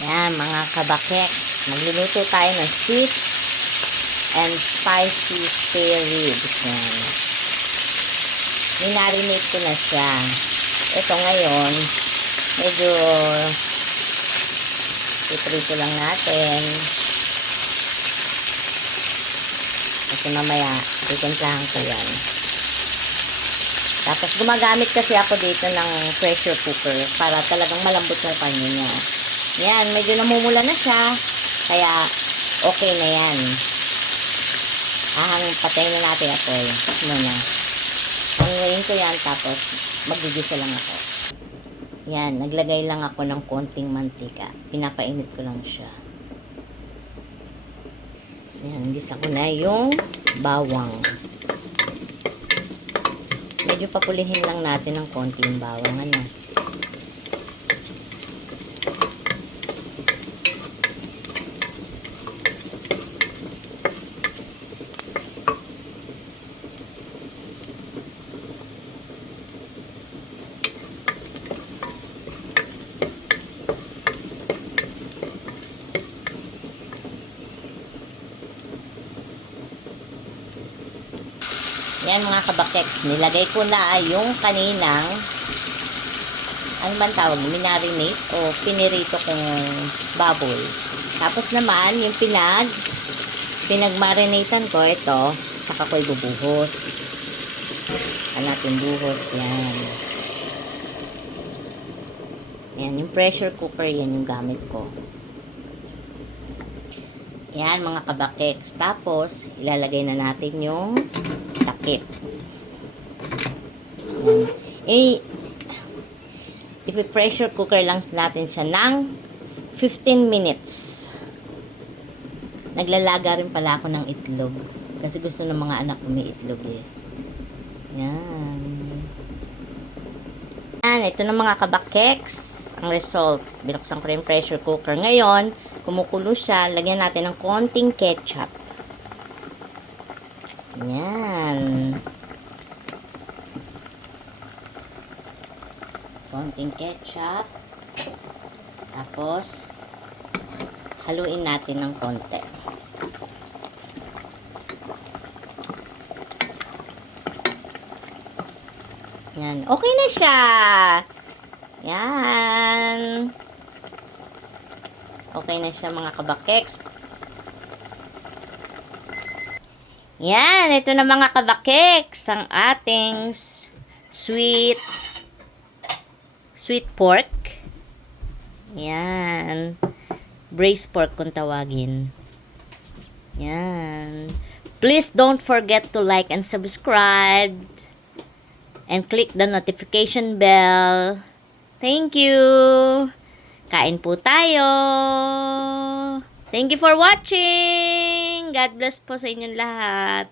Yan, mga kabakek. Magluluto tayo ng sweet and spicy spare ribs. Yan. Minarinate ko na siya. Ito ngayon, medyo iprito lang natin. Kasi mamaya, titimplahan ko yan. Tapos, gumagamit kasi ako dito ng pressure cooker para talagang malambot yung karne niya. Yan, medyo namumula na siya. Kaya, okay na yan. Patayin na natin ito. Muna. Hanguin ko yan, tapos magigisa lang ako. Yan, naglagay lang ako ng konting mantika. Pinapainit ko lang siya. Yan, gisa ko na yung bawang. Medyo papulihin lang natin ng konting bawang. Ano? Yan mga kabakeks, nilagay ko na yung kaninang ano man tawag, minarinate o pinirito kong baboy. Tapos naman, yung pinagmarinatean ko, ito, saka ko ibubuhos. Natin buhos, yan. Yan, yung pressure cooker, yan yung gamit ko. Yan mga kabakeks. Tapos, ilalagay na natin yung takip. If-pressure cooker lang natin siya ng 15 minutes. Naglalaga rin pala ako ng itlog. Kasi gusto ng mga anak ko may itlog eh. Yan. Yan, ito na mga kabakeks. Ang result. Binuksan ko rin pressure cooker. Ngayon, kumukulo siya. Lagyan natin ng konting ketchup. Yan. Konting ketchup. Tapos, haluin natin ng konti. Yan. Okay na siya. Yan. Okay na siya mga kabakeks. Yan. Ito na mga kabakeks. Ang ating sweet pork. Yan. Braised pork kung tawagin. Yan. Please don't forget to like and subscribe. And click the notification bell. Thank you. Kain po tayo. Thank you for watching. God bless po sa inyong lahat.